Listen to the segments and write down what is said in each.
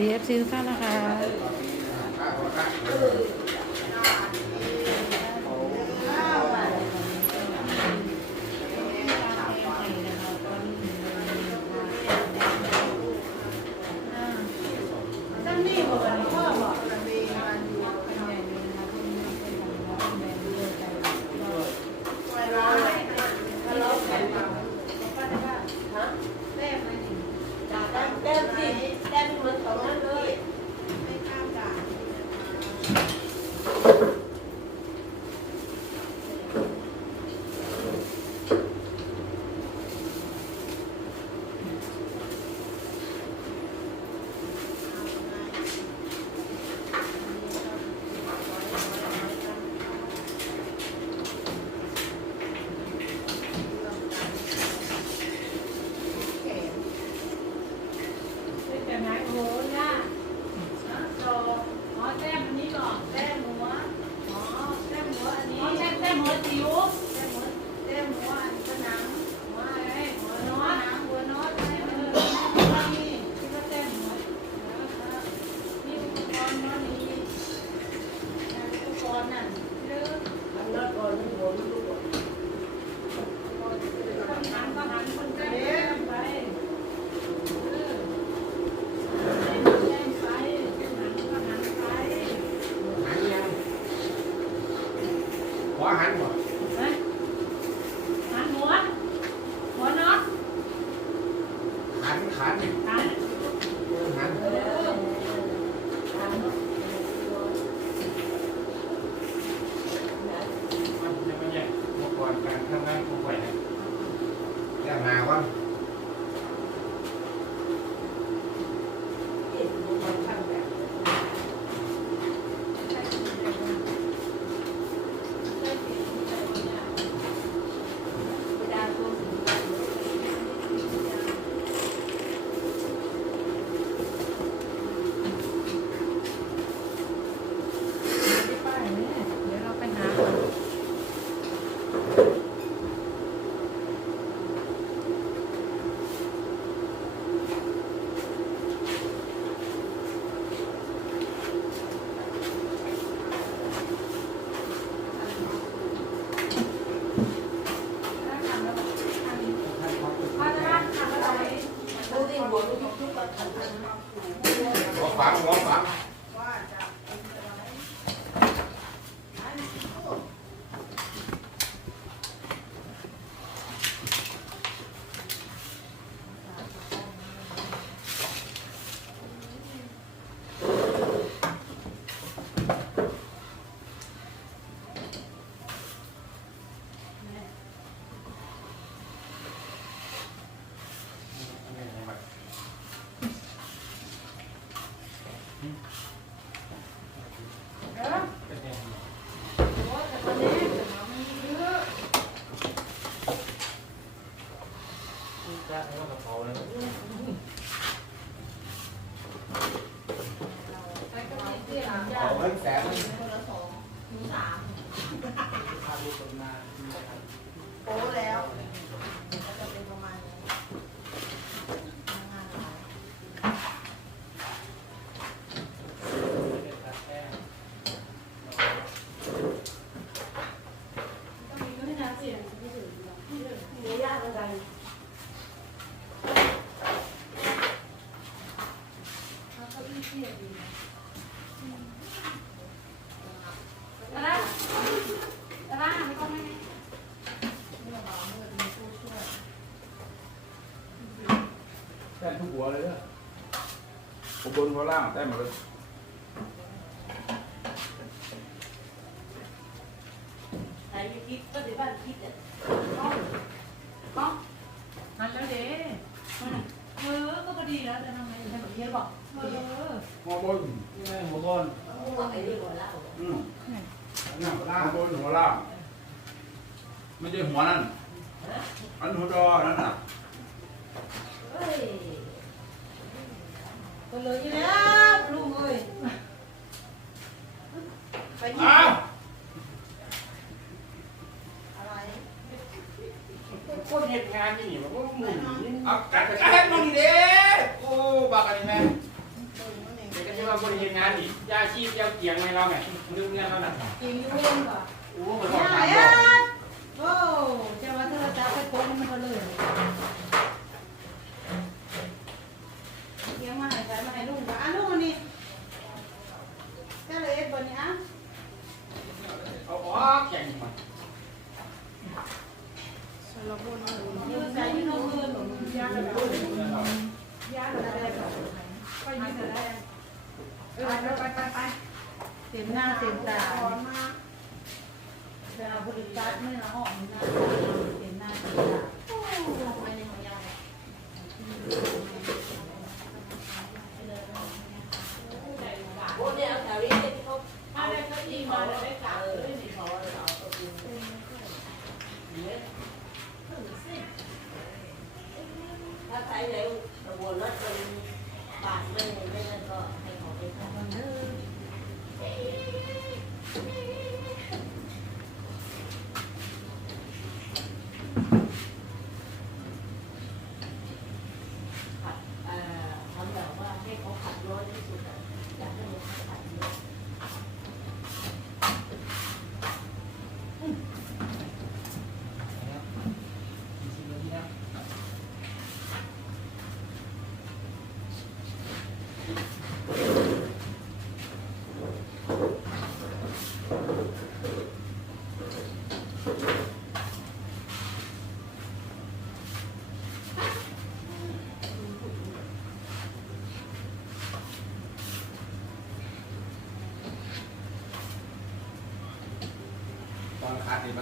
ดีเอฟซีทุกท่านนะคะ แต้มสิแต้มเหมือนของนั่นเลย แต่ไหนโอ้ยย่าโตอ๋อแต้มอันนี้ก่อนแต้มหัวอ๋อแต้มหัวอันนี้แต้มแต้มหัวจิ๋วแต้มหัวแต้มหัวอันก็หนังหัวอะไรหัวน็อตหนังหัวน็อตให้มันเออนี่ที่ว่าแต้มหัวนี่อุปกรณ์เนาะนี่ อุ ดเตี้ยกระเป๋าเงินแสนโอ้แล้วก็จะเป็นประมาณนี้เนื้อย่างอะไรอะไรไม่ต้องไม่ แต้มทุก หัวเลยเด้อหัวบนหัวล่างแต้มหมดเลยไหนมีคิดก็ถือว่าคิดอะก็หันแล้วเด้เออก็พอดีแล้วจะทำไงทำแบบนี้บอกเออหัวบนนี่ไงหัวบนหัวไอ้นี่หัวเล่าอืมนี่หัวล่างหัวบนหัวล่างไม่ใช่หัวนั่นอันหัวดอนั่นน่ะเฮ้ย ก็เลยอยู่แล้วลุงเอ้ยไปกินอ้าวอะไรคนเหตุงานนี่มันก็หมุนเอากัดกัดให้มันนี่เด้โอ้บากันนี่แม่เบิ่งมันบริเวณงานอีกยาชีพยาเกียงให้เราไงลืมเงินเราหนักจริงยุ่งป่ะ โอ้เหมือนบอก ไหน ถาม อะ โอ้จะว่าโทรศัพท์ไปโพสมันก็เลย เลี้ยงมาให้ใครมาให้ลุงป่ะอะลุงอันนี้เจ้าเลยเอ็ดบนนี้อะเอาออกแข่งมายืนใจยืนเอาเงินหนุนยาอะไรยาอะไรแบบไปยืนอะไรเออไปไปไปเต็มหน้าเต็มตาเวลาบริการไม่ละห้องหน้าเต็มหน้าเต็มต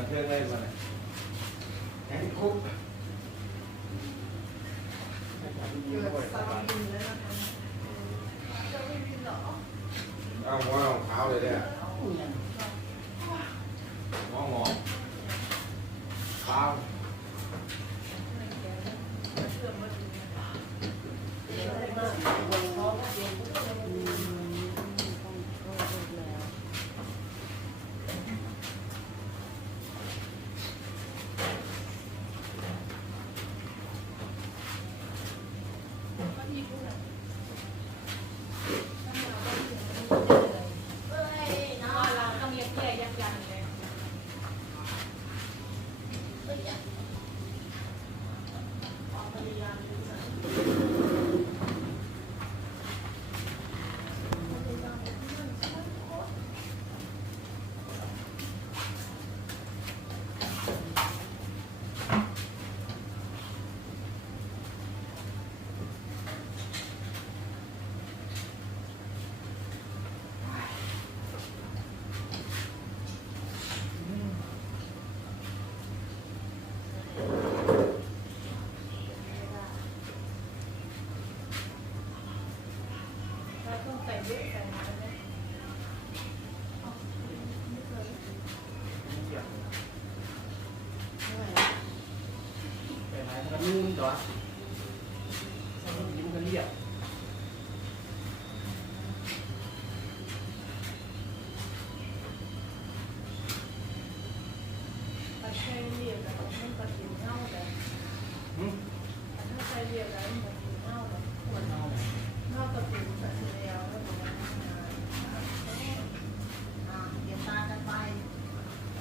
ありがいま。 ต้องใส่เยอะใส่น้อย เข้าตะมันยิ้มกันเรียบปัจจัยเรียกแล้วมันปัจจัยเน่าเลยหึปัจจัยเรียกแล้วมันปัจจัยเน่าเลยมันเอาไหน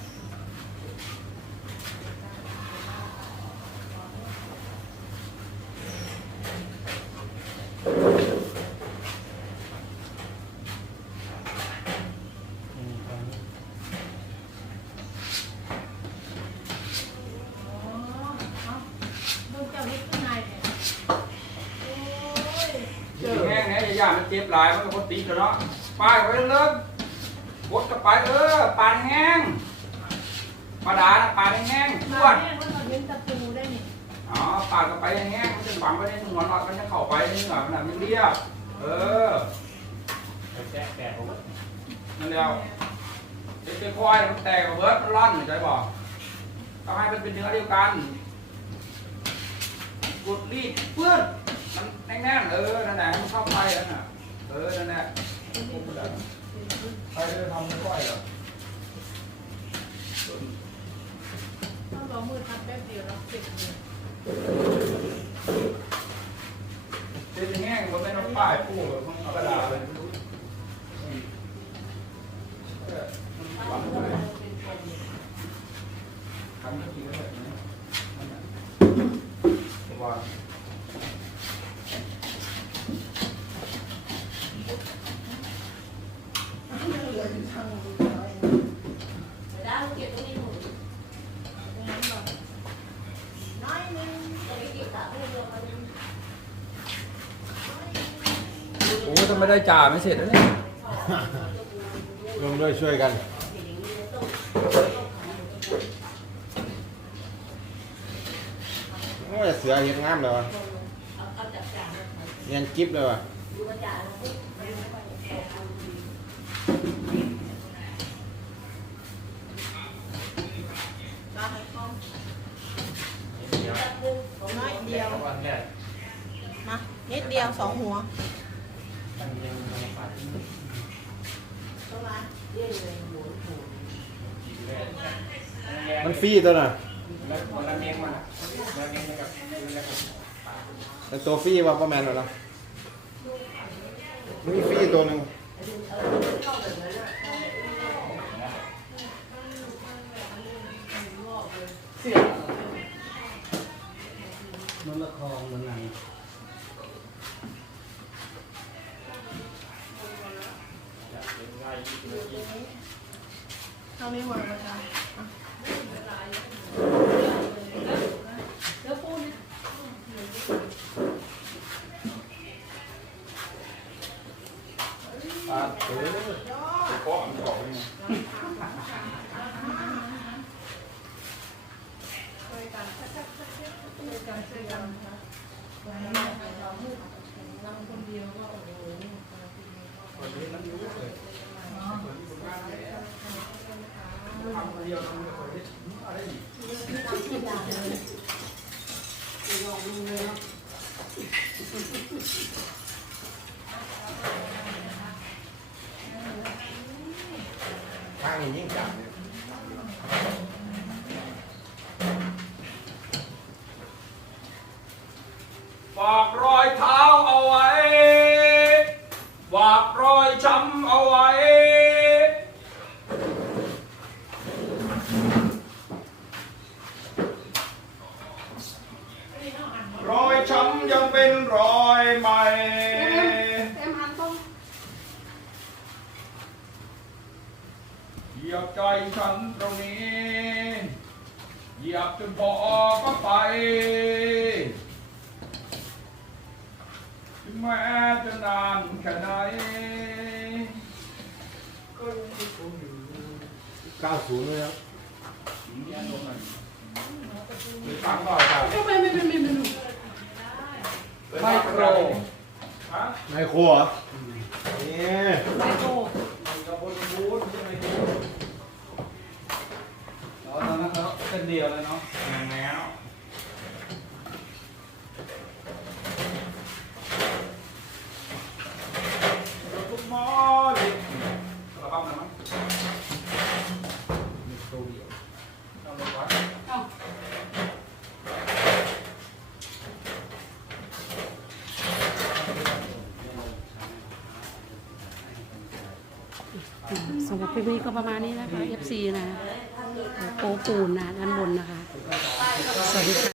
เน่าจจัยแล้วแล้วมัน อ่าเดี๋ยวตากันไป อืมตอนนี้ อ๋อเอาดูเจ้าเล็กข้างในเนี่ยโอ้ย เจอแห้งแห้งยา มันเจ็บหลายมันก็พอตีกันเนาะปาดไปเริ่มๆกดกับไปเออปาดแห้งปาดานะปาดแห้งๆมาอ้วนแม่ว่าเราเลี้ยงตะปูได้นี่อ๋อปาดกับไปแห้งๆมันจะฝังไปในหัวหลอดมันจะเข้าไปในเหงื่อมันน่ะมันเรียบเออไปแตะแตะผมว่านั่นแล้วเด็กจะคอยมันแตกกับเบิร์ดมันร่อนใจบอกต้องให้มันเป็นเนื้อเดียวกันกดรีดเปื้อนมัน แน่นๆเออนั่นแหละมันเข้าไปนั่นน่ะเออนั่นแหละใครจะทำไม่ค่อยหรอกต้องรอมือทำแป๊บเดียวเราเสร็จเลยเป็นแห้งมันเป็นน้ำป้ายปูแบบมันกระดาษเลย แต่ได้เก็บตรงนี้หมด น้อยนึง ตรงนี้เก็บตาไม่รวมกัน โอ้ทำไมได้จ่าไม่เสร็จแล้วเนี่ยรวมด้วยช่วยกันโอ้ยเสือเห็นงามเลยวะเอาเอาจับจ่ามาเนียนกิ๊บเลยวะดูมาจ่ามาปุ๊บมาให้กล้องจับหนึ่งของน้อยเดียววันแรกมานิดเดียวสองหัวเข้า มาเรื่อยเลยหมุนหมุนมันฟรีตัวน่ะแล้วคนละเมียงมาแล้วเมียงกับแล้วกับเป็นตัวฟรีว่าประมาณนั้นเหรอมันมีฟรีตัวหนึ่งมันละครมันไง เท่านี้หัวกระจายปาเออ เคาะมันบอกยังไงข้างนี้ยิ่งจับเนี่ย ฝากรอยเท้าเอาไว้ฝากรอยช้ำเอาไว้ รอยช้ำยังเป็นรอยใหม่ เต็มหันตรง เหยียบใจฉันตรงนี้ เหยียบจนพอก็ไป ถึงแม้จะนานแค่ไหน เก้าศูนย์เลยครับฟังก่อนครับไม่ไม่ไม่ไม่ไม่ไมโครฮะไมโครเหรอนี่ไมโครมันกับบนบูธใช่ไหมครับแล้วตอนนั้นเขาเป็นเดียวเลยเนาะแงแล้วทุกหมอเลยกระบังนะมั้งมีตัวเดียวเอาลงไว้ สำหรับค ลิปนี้ก็ประมาณนี้นะคะ FC นะโปปูนนะด้านบนนะคะ สวัสดีค่ะ